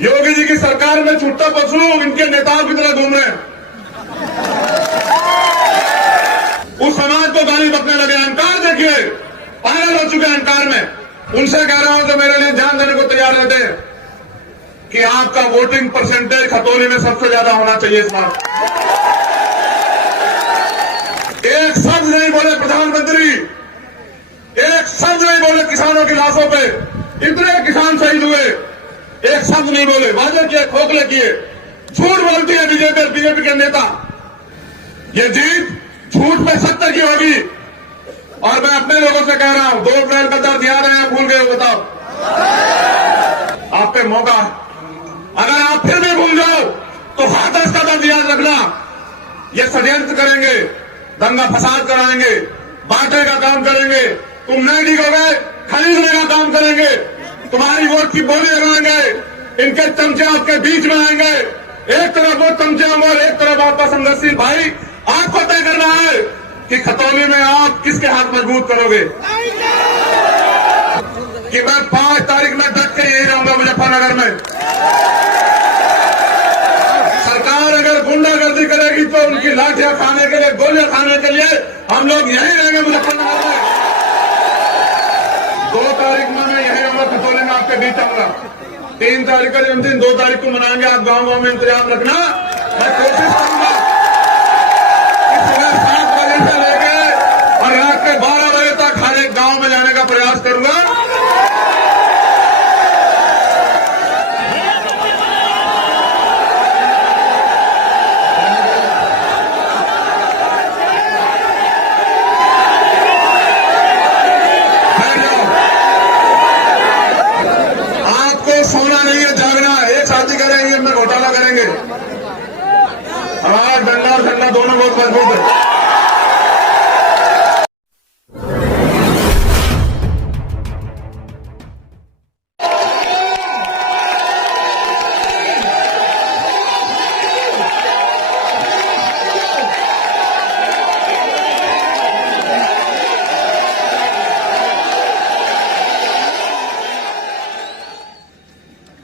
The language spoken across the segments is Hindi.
योगी जी की सरकार में छुट्टा पशु इनके नेताओं की तरह घूम रहे हैं। उस समाज को गाली बकने लगे। अहंकार देखिए, पागल हो चुके हैं अहंकार में। उनसे कह रहा हूं जो मेरे लिए जान देने को तैयार रहते हैं कि आपका वोटिंग परसेंटेज खतौली में सबसे ज्यादा होना चाहिए इस बार। एक शब्द नहीं बोले प्रधानमंत्री, एक शब्द नहीं बोले किसानों की लाशों पे। इतने किसान शहीद हुए, एक शब्द नहीं बोले। वादे किए, खोखले किए, झूठ बोलती है बीजेपी के नेता। ये जीत झूठ पे सत्य की होगी। और मैं अपने लोगों से कह रहा हूं, 2 अप्रैल का दर्द याद है या भूल गए हो? बताओ। आप पे मौका, अगर आप फिर भी भूल जाओ तो हाथरस का दर्द याद रखना। ये षड्यंत्र करेंगे, दंगा फसाद कराएंगे, बांटने का काम करेंगे, तुम नहीं टिकोगे, खरीदने का काम करेंगे, तुम्हारी वोट की बोली लगाएंगे। इनके चमचे आपके बीच में आएंगे। एक तरफ वो चमचे होंगे और एक तरफ आपका संघर्षशील भाई। आपको तय करना है कि खतौली में आप किसके हाथ मजबूत करोगे। कि मैं 5 तारीख में डट के यही रहूंगा मुजफ्फरनगर में। सरकार अगर गुंडागर्दी करेगी तो उनकी लाठियां खाने के लिए, गोलियां खाने के लिए हम लोग यहीं रहेंगे मुजफ्फरनगर में। 2 तारीख में मैं यही रहूंगा, खतौली में आपके बीच आऊंगा। 3 तारीख का जन्मदिन 2 तारीख को मनाएंगे। आप गांव में इंतजाम रखना। मैं कोशिश करूंगा कि सुबह 7 बजे से लेकर और रात के 12 बजे तक हर एक गांव में जाने का प्रयास करूंगा। सोना नहीं है, जागना है। एक शादी करेंगे में घोटाला करेंगे। हमारा डंडा और झंडा दोनों बहुत मजबूत है।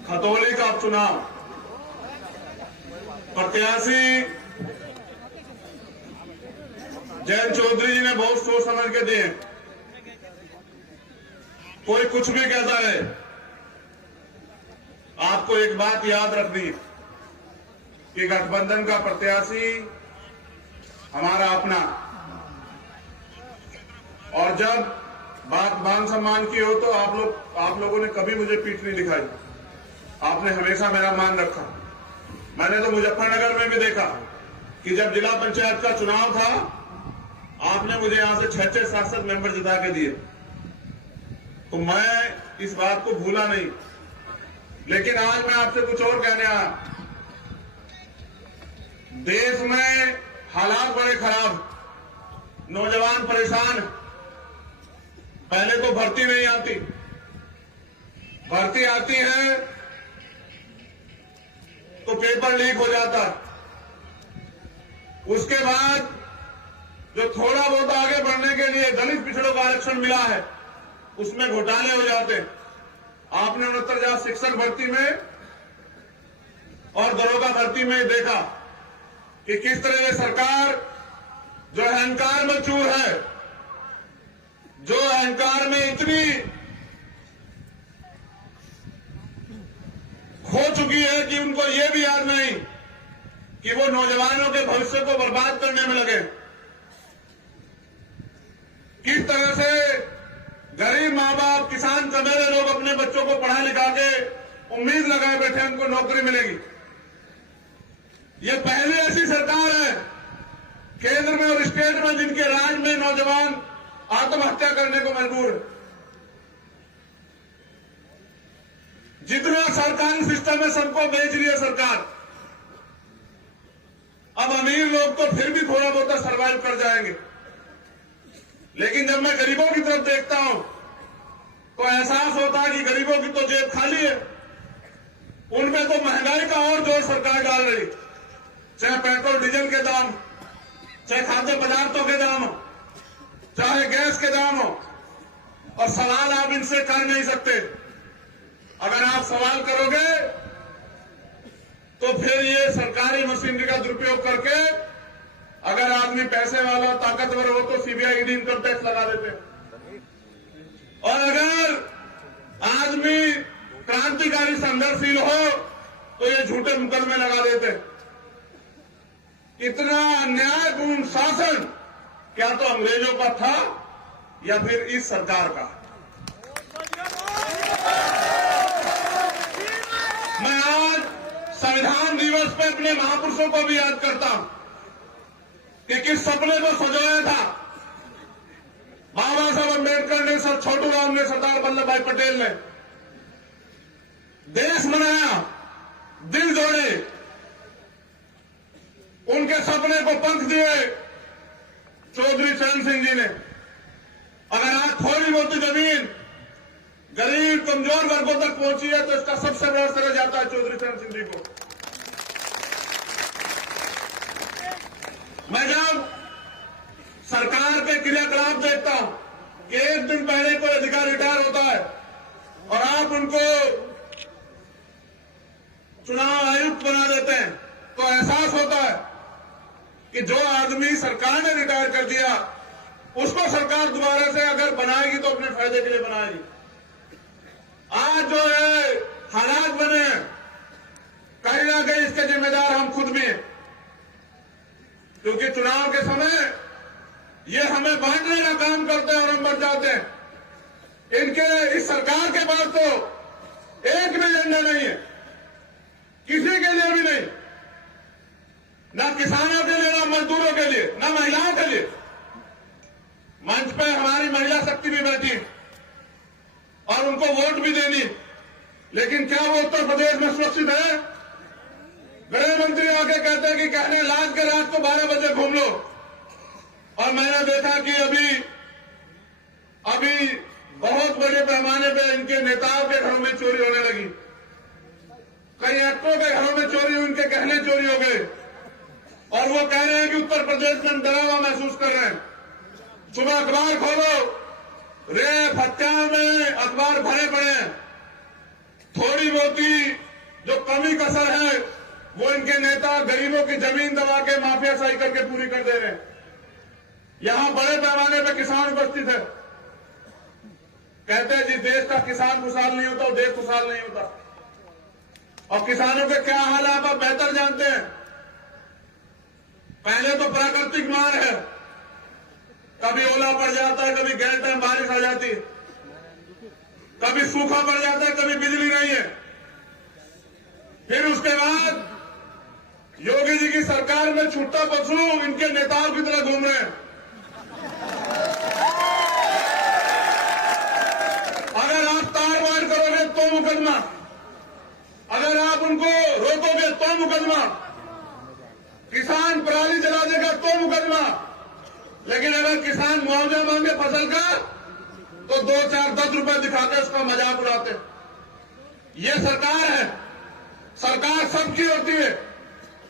खतौली का उपचुनाव प्रत्याशी जयंत चौधरी जी ने बहुत सोच समझ के दिए। कोई कुछ भी कहता है, आपको एक बात याद रखनी कि गठबंधन का प्रत्याशी हमारा अपना। और जब बात मान सम्मान की हो तो आप लोगों ने कभी मुझे पीठ नहीं दिखाई। आपने हमेशा मेरा मान रखा। मैंने तो मुजफ्फरनगर में भी देखा कि जब जिला पंचायत का चुनाव था, आपने मुझे यहां से 6 सांसद मेंबर जिता के दिए। तो मैं इस बात को भूला नहीं। लेकिन आज मैं आपसे कुछ और कहने आया। देश में हालात बड़े खराब, नौजवान परेशान। पहले तो भर्ती नहीं आती, भर्ती आती है तो पेपर लीक हो जाता। उसके बाद जो थोड़ा बहुत आगे बढ़ने के लिए दलित पिछड़ों का आरक्षण मिला है, उसमें घोटाले हो जाते। आपने 69,000 शिक्षक भर्ती में और दरोगा भर्ती में देखा कि किस तरह से सरकार जो अहंकार में चूर है, जो अहंकार में इतनी खो चुकी है कि उनको ये भी याद नहीं कि वो नौजवानों के भविष्य को बर्बाद करने में लगे। किस तरह से गरीब माँ बाप, किसान कमेरे लोग अपने बच्चों को पढ़ा लिखा के उम्मीद लगाए बैठे उनको नौकरी मिलेगी। ये पहली ऐसी सरकार है केंद्र में और स्टेट में जिनके राज में नौजवान आत्महत्या करने को मजबूर है। जितना सरकारी सिस्टम है सबको बेच रही है सरकार। अब अमीर लोग तो फिर भी थोड़ा बहुत सर्वाइव कर जाएंगे, लेकिन जब मैं गरीबों की तरफ देखता हूं तो एहसास होता है कि गरीबों की तो जेब खाली है। उनमें तो महंगाई का और जोर सरकार डाल रही, चाहे पेट्रोल डीजल के दाम, चाहे खाद्य पदार्थों के दाम, चाहे गैस के दाम हो। और सवाल आप इनसे कर नहीं सकते। अगर आप सवाल करोगे सरकारी मशीनरी का दुरुपयोग करके अगर आदमी पैसे वाला ताकतवर हो तो सीबीआई ईडी इनकम टैक्स लगा देते हैं, और अगर आदमी क्रांतिकारी संघर्षशील हो तो ये झूठे मुकदमे लगा देते हैं। इतना अन्यायपूर्ण शासन क्या तो अंग्रेजों का था या फिर इस सरकार का। मैं आज संविधान दिवस पर अपने महापुरुषों को भी याद करता हूं कि किस सपने को सजाया था बाबा साहब अम्बेडकर ने, सर छोटू राम ने, सरदार वल्लभ भाई पटेल ने। देश बनाया, दिल जोड़े, उनके सपने को पंख दिए चौधरी चरण सिंह जी ने। अगर आज थोड़ी बहुत जमीन गरीब कमजोर वर्गों तक पहुंची है तो इसका सबसे बड़ा श्रेय जाता है चौधरी चरण सिंह जी को। मैं जब सरकार के क्रियाकलाप देखता हूं कि एक दिन पहले कोई अधिकारी रिटायर होता है और आप उनको चुनाव आयुक्त बना देते हैं, तो एहसास होता है कि जो आदमी सरकार ने रिटायर कर दिया उसको सरकार दोबारा से अगर बनाएगी तो अपने फायदे के लिए बनाएगी। आज जो है हालात बने, कहीं ना कहीं इसके जिम्मेदार हम खुद भी हैं, क्योंकि चुनाव के समय ये हमें बांटने का काम करते हैं और हम बढ़ जाते हैं। इनके इस सरकार के पास तो एक भी एजेंडा नहीं है, किसी के लिए भी नहीं, ना किसानों के लिए, ना मजदूरों के लिए, ना महिलाओं के लिए। मंच पे हमारी महिला शक्ति भी बैठी और उनको वोट भी देनी, लेकिन क्या वो उत्तर प्रदेश में सुरक्षित है? गृह मंत्री आके कहते हैं कि कहने लाज के रात को 12 बजे घूम लो, और मैंने देखा कि अभी बहुत बड़े पैमाने पे इनके नेताओं के घरों में चोरी होने लगी, कई एक्टरों के घरों में चोरी, उनके गहने चोरी हो गए, और वो कह रहे हैं कि उत्तर प्रदेश में हम डरावा महसूस कर रहे हैं। सुबह अखबार खोलो, रेप हत्या में अखबार भरे पड़े हैं। थोड़ी बहुत जो कमी कसर है वो इनके नेता गरीबों की जमीन दबा के माफिया सही करके पूरी कर दे रहे हैं। यहां बड़े पैमाने पर किसान उपस्थित है, कहते हैं जी देश का किसान खुशहाल नहीं होता और देश खुशहाल नहीं होता। और किसानों के क्या हाल है आप बेहतर जानते हैं। पहले तो प्राकृतिक मार है, कभी ओला पड़ जाता है, कभी गैर टाइम बारिश आ जाती है, कभी सूखा पड़ जाता है, कभी बिजली नहीं है। फिर उसके बाद योगी जी की सरकार में छुट्टा पशु इनके नेताओं की तरह घूम रहे हैं। अगर आप तार वार करोगे तो मुकदमा, अगर आप उनको रोकोगे तो मुकदमा, किसान पराली जला देगा तो मुकदमा, लेकिन अगर किसान मुआवजा मांगे फसल का तो 2, 4, 10 रुपए दिखाकर उसका मजाक उड़ाते। ये सरकार है। सरकार सबकी होती है,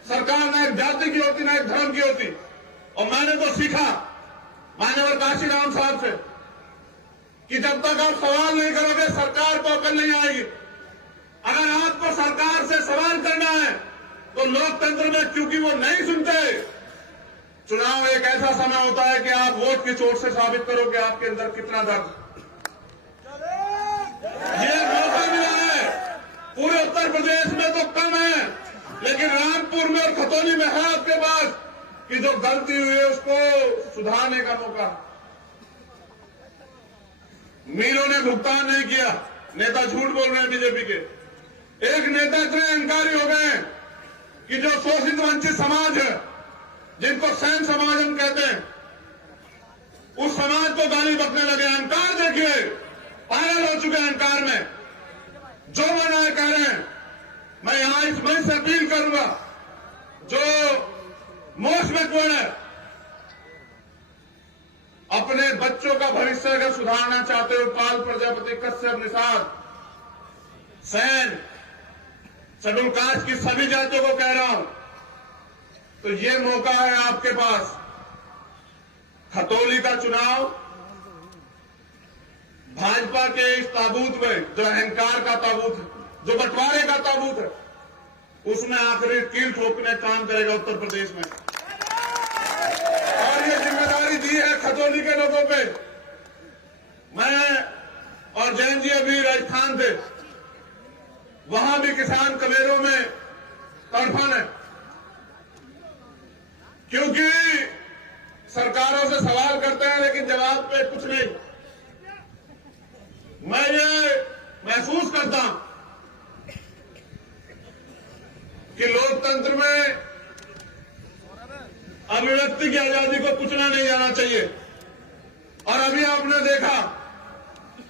सरकार ना एक जाति की होती, ना एक धर्म की होती। और मैंने तो सीखा मान्यवर काशीराम साहब से कि जब तक आप सवाल नहीं करोगे सरकार को अकल नहीं आएगी। अगर आपको सरकार से सवाल करना है तो लोकतंत्र में क्योंकि वो नहीं सुनते, चुनाव एक ऐसा समय होता है कि आप वोट की चोट से साबित करो कि आपके अंदर कितना दर्द। ये मौका मिला है, पूरे उत्तर प्रदेश में तो कम है, लेकिन रामपुर में और खतौनी में है आपके पास कि जो गलती हुई है उसको सुधारने का मौका। मीरों ने भुगतान नहीं किया, नेता झूठ बोल रहे हैं बीजेपी के। एक नेता इतने अहंकारी हो गए कि जो शोषित वंचित समाज है, जिनको सैन समाज हम कहते हैं, उस समाज को गाली बकने लगे। अहंकार देखिए, पागल हो चुके हैं अहंकार में, जो बनाए कह रहे हैं। मैं यहां इस मंच से अपील करूंगा, जो मोस्ट बैकवर्ड है, अपने बच्चों का भविष्य अगर सुधारना चाहते हो, पाल प्रजापति, कश्यप, निषाद, सैन, शेड्यूल कास्ट की सभी जातियों को कह रहा हूं, तो ये मौका है आपके पास। खतौली का चुनाव भाजपा के इस ताबूत में, जो अहंकार का ताबूत है, जो बंटवारे का ताबूत है, उसमें आखिरी कील ठोकने काम करेगा उत्तर प्रदेश में। और ये जिम्मेदारी दी है खतौली के लोगों पे। मैं और जैन जी अभी राजस्थान थे, वहां भी किसान कबेरों में तड़फन है, क्योंकि सरकारों से सवाल करते हैं लेकिन जवाब पे कुछ नहीं। मैं ये महसूस करता हूं कि लोकतंत्र में अभिव्यक्ति की आजादी को कुचला नहीं जाना चाहिए। और अभी आपने देखा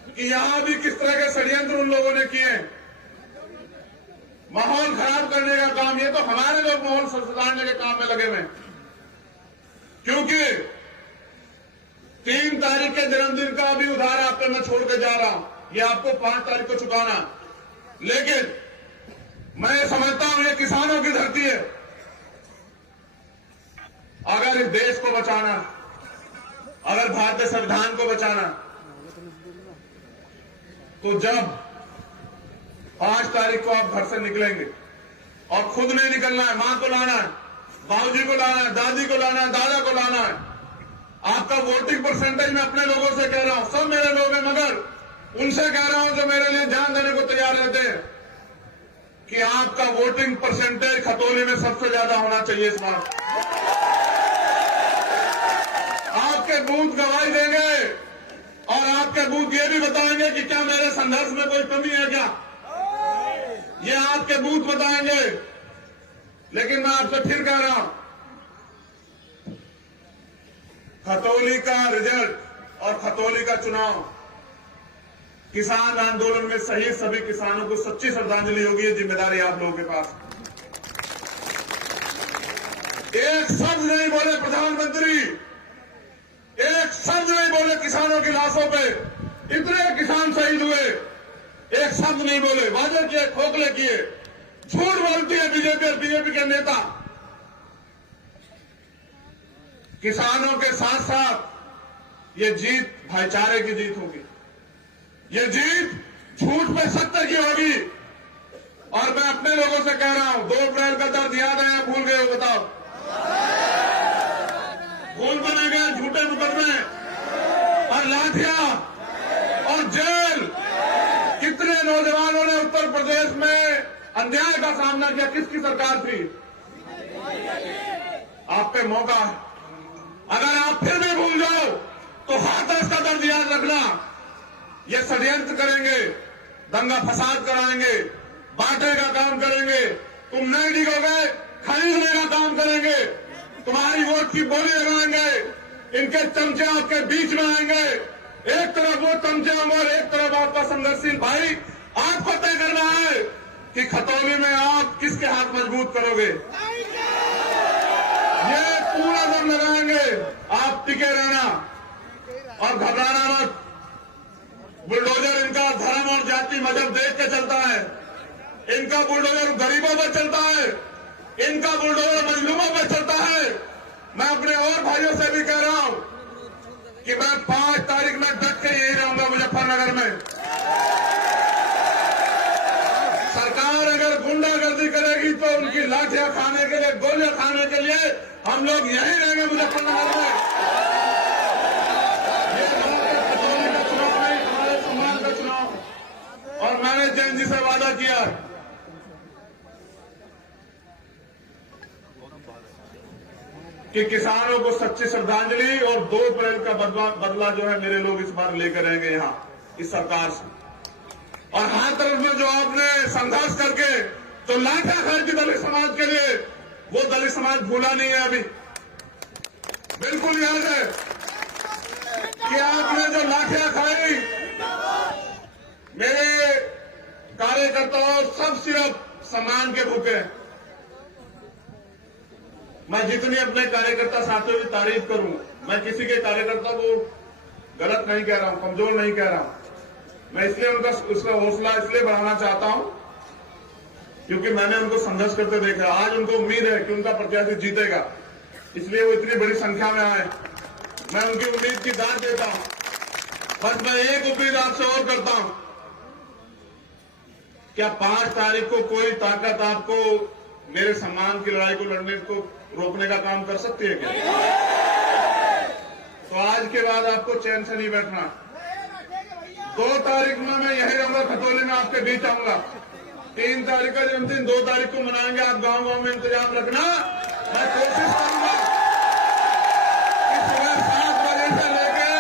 कि यहां भी किस तरह के षड्यंत्र उन लोगों ने किए हैं, माहौल खराब करने का काम। ये तो हमारे लोग माहौल सुधारने के काम में लगे हुए हैं, क्योंकि 3 तारीख के जन्मदिन का भी उधार आपको मैं छोड़ के जा रहा हूं, ये आपको 5 तारीख को चुकाना। लेकिन मैं समझता हूं ये किसानों की धरती है। अगर इस देश को बचाना, अगर भारतीय संविधान को बचाना, तो जब 5 तारीख को आप घर से निकलेंगे, और खुद नहीं निकलना है, मां को लाना है, बाबूजी को लाना है, दादी को लाना है, दादा को लाना है। आपका वोटिंग परसेंटेज मैं अपने लोगों से कह रहा हूं, सब मेरे लोग हैं, मगर उनसे कह रहा हूं जो मेरे लिए जान देने को तैयार रहते हैं, कि आपका वोटिंग परसेंटेज खतौली में सबसे ज्यादा होना चाहिए इस बार। आपके बूथ गवाही देंगे और आपके बूथ ये भी बताएंगे कि क्या मेरे संघर्ष में कोई कमी है क्या, ये आपके बूथ बताएंगे। लेकिन मैं आपसे फिर कह रहा हूं, खतौली का रिजल्ट और खतौली का चुनाव किसान आंदोलन में शहीद सभी किसानों को सच्ची श्रद्धांजलि होगी। ये जिम्मेदारी आप लोगों के पास। एक शब्द नहीं बोले प्रधानमंत्री, एक शब्द नहीं बोले किसानों की लाशों पे, इतने किसान शहीद हुए, एक शब्द नहीं बोले, वादे किए, खोखले किए, झूठ बोलती है बीजेपी और बीजेपी के नेता। किसानों के साथ साथ ये जीत भाईचारे की जीत होगी, ये जीत झूठ पे सत्य की होगी। और मैं अपने लोगों से कह रहा हूं, 2 अप्रैल का दर्द याद है या भूल गए हो बताओ? भूल बने गए झूठे मुकदमे और लाठियां और जेल। कितने नौजवानों ने उत्तर प्रदेश में अन्याय का सामना किया, किसकी सरकार थी? आप पे मौका है, अगर आप फिर भी भूल जाओ तो हाथरस का दर्द याद रखना। ये षड्यंत्र करेंगे, दंगा फसाद कराएंगे, बांटने का काम करेंगे, तुम नहीं डिगोगे, खरीदने का काम करेंगे, तुम्हारी वोट की बोली लगाएंगे। इनके चमचे आपके बीच में आएंगे, एक तरफ वो चमचे होंगे और एक तरफ आपका संघर्षशील भाई। आपको तय करना है कि खतौली में आप किसके हाथ मजबूत करोगे। ये पूरा दम लगाएंगे, आप टिके रहना और घबराना मत। बुलडोजर इनका धर्म और जाति मजहब देख के चलता है, इनका बुलडोजर गरीबों पर चलता है, इनका बुलडोजर मजलूमों पर चलता है। मैं अपने और भाइयों से भी कह रहा हूं कि मैं 5 तारीख में डट के यही रहूंगा मुजफ्फरनगर में। सरकार अगर गुंडागर्दी करेगी तो उनकी लाठियां खाने के लिए, गोलियां खाने के लिए हम लोग यहीं रहेंगे मुजफ्फरनगर में। ये खतौली का चुनाव नहीं, हमारे सम्मान का चुनाव। और मैंने जैन जी से वादा किया कि किसानों को सच्ची श्रद्धांजलि और 2 अप्रैल का बदला जो है मेरे लोग इस बार लेकर रहेंगे यहां इस सरकार से। और हाथरस में जो आपने संघर्ष करके जो लाठियां खाई थी दलित समाज के लिए, वो दलित समाज भूला नहीं है अभी। बिल्कुल याद है कि आपने जो लाठियां खाई, मेरे कार्यकर्ताओं सब सिर्फ सम्मान के भूखे। मैं जितनी अपने कार्यकर्ता साथियों की तारीफ करूं, मैं किसी के कार्यकर्ता को गलत नहीं कह रहा हूं, कमजोर नहीं कह रहा हूं। मैं इसलिए उसका हौसला इसलिए बढ़ाना चाहता हूं क्योंकि मैंने उनको संघर्ष करते देखा। आज उनको उम्मीद है कि उनका प्रत्याशी जीतेगा, इसलिए वो इतनी बड़ी संख्या में आए। मैं उनकी उम्मीद की दाद देता हूं। बस मैं एक उम्मीद आपसे और करता हूं, क्या 5 तारीख को कोई ताकत आपको मेरे सम्मान की लड़ाई को लड़ने को रोकने का काम कर सकती है क्या? तो आज के बाद आपको चैन से नहीं बैठना। 2 तारीख में मैं यही रहूंगा, खतौली में आपके बीच आऊंगा। 3 तारीख का जन्मदिन 2 तारीख को मनाएंगे। आप गांव गांव में इंतजाम रखना। मैं कोशिश करूंगा कि सुबह 7 बजे से लेके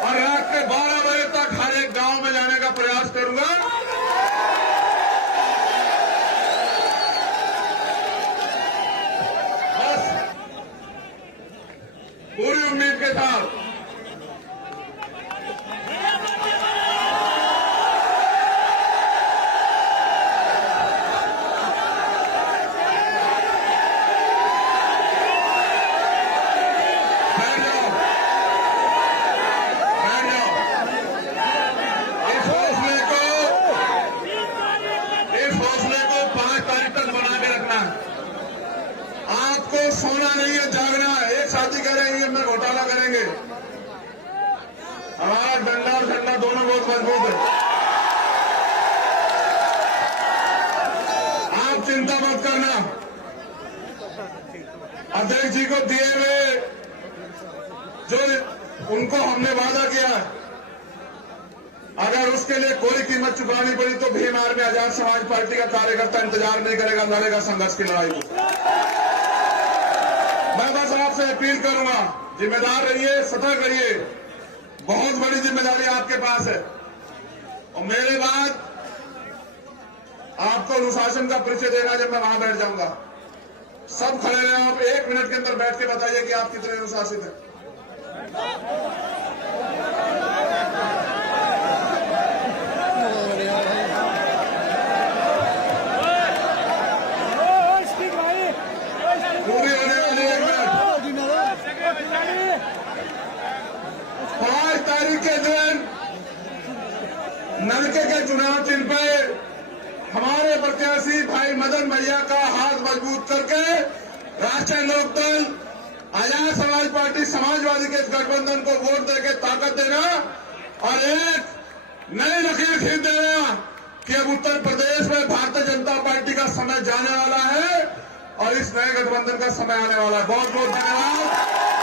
और रात के 12 बजे तक हर एक गांव में जाने का प्रयास करूंगा। बस पूरी उम्मीद के साथ सोना नहीं है, जागना है। एक साथी कह रहे हैं मैं घोटाला करेंगे। हमारा डंडा और झंडा दोनों बहुत मजबूत है। आप चिंता मत करना। अध्यक्ष जी को दिए हुए जो उनको हमने वादा किया, अगर उसके लिए कोई कीमत चुकानी पड़ी तो भीम आर्मी आजाद समाज पार्टी का कार्यकर्ता इंतजार नहीं करेगा, लड़ेगा संघर्ष की लड़ाई को। मैं बस आपसे अपील करूंगा, जिम्मेदार रहिए, सतर्क रहिए। बहुत बड़ी जिम्मेदारी आपके पास है और मेरे बाद आपको अनुशासन का परिचय देना जब मैं वहां बैठ जाऊंगा। सब खड़े रहे, आप 1 मिनट के अंदर बैठ के बताइए कि आप कितने अनुशासित हैं। पूरी होने वाली 1 मिनट। 5 तारीख के दिन नलके के चुनाव चिन्ह पे हमारे प्रत्याशी भाई मदन भैया का हाथ मजबूत करके राष्ट्रीय लोकदल आजाद समाज पार्टी समाजवादी के इस गठबंधन को वोट देके ताकत देना और एक नई लकीर खींच देना कि अब उत्तर प्रदेश में भारतीय जनता पार्टी का समय जाने वाला है और इस नए गठबंधन का समय आने वाला है। बहुत बहुत धन्यवाद।